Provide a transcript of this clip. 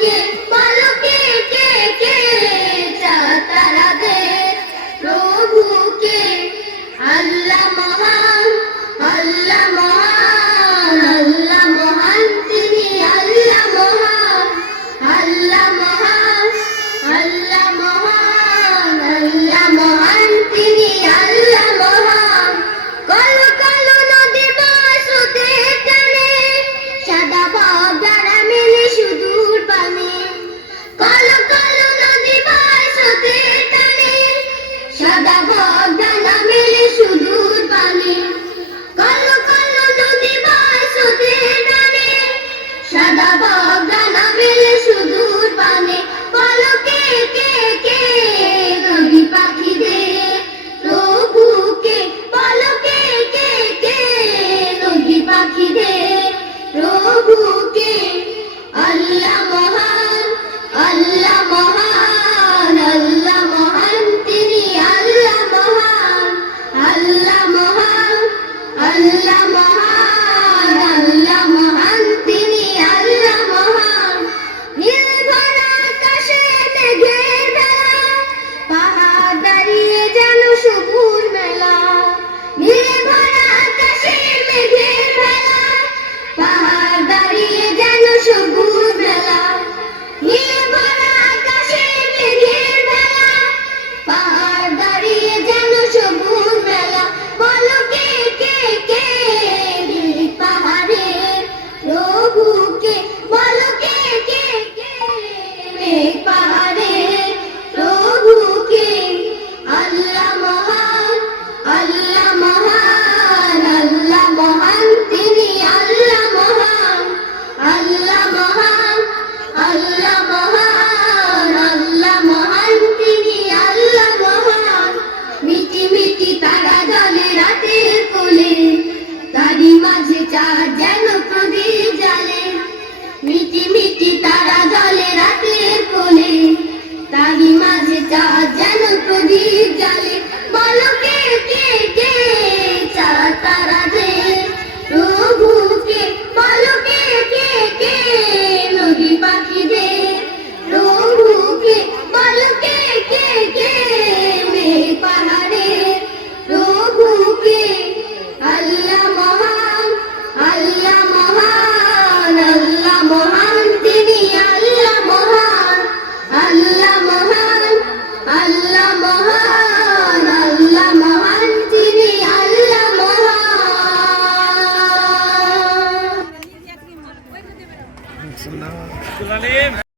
কে বলো কে কে কে চাঁদ তারা দে প্রভু কে আল্লাহ মহান আল্লাহ মহান আল্লাহ মহান তিনি আল্লাহ মহান আল্লাহ মহান আল্লাহ মহান আল্লাহ মহান তিনি আল্লাহ মহান কালো কালো নদী বাসুতে টানে সাদা বাগড়া মেলে সুদূর পানে কালো কালো নদী বাসুতে টানে সাদা বাগড়া মেলে সুদূর পানে কালো কালো নদী বাসুতে টানে সাদা বাগড়া মেলে সুদূর পানে বলো কে কে কে নদী পাখিদের প্রভুকে বলো কে কে কে নদী পাখিদের প্রভুকে আল্লাহ মহান আল্লাহ মহান আল্লাহ মহান তিনি আল্লাহ মহান আল্লাহ মহান আল্লাহ মহান আল্লাহ মহান তিনি আল্লাহ মহান নীল ভরা আকাশে মেঘের ভেলা পাহাড় দাঁড়িয়ে যেন সবুজ মেলা নীল ভরা আকাশে মেঘের ভেলা পাহাড় দাঁড়িয়ে যেন সবুজ মেলা নীল ভরা আকাশে মেঘের ভেলা পাহাড় দাঁড়িয়ে যেন সবুজ মেলা বলো কে কে কে পাহাড়ে প্রভুকে বলো কে কে কে পাহাড়ে প্রভুকে আল্লাহ মহান আল্লাহ মহান আল্লাহ মহান তিনি আল্লাহ মহান আল্লাহ মহান আল্লাহ মহান আল্লাহ মহান তিনি আল্লাহ মহান মিটি মিটি তারা জলে রাতের কোলে তারি মাঝে চাঁদ যেন প্রদীপ জ্বালে মিটি মিটি তারা জলে রাতের কোলে তারি মাঝে চাঁদ যেন প্রদীপ জ্বালে বলো কে কে কে চাঁদ তারা দে প্রভুকে বলো কে কে কে নদী পাখিদের প্রভুকে বলো কে কে কে মেঘ পাহাড়ে প্রভুকে আল্লাহ মহান আল্লাহ মহান আল্লাহ মহান তিনি আল্লাহ মহান আল্লাহ মহান আল্লাহ মহান আল্লাহ মহান তিনি আল্লাহ মহান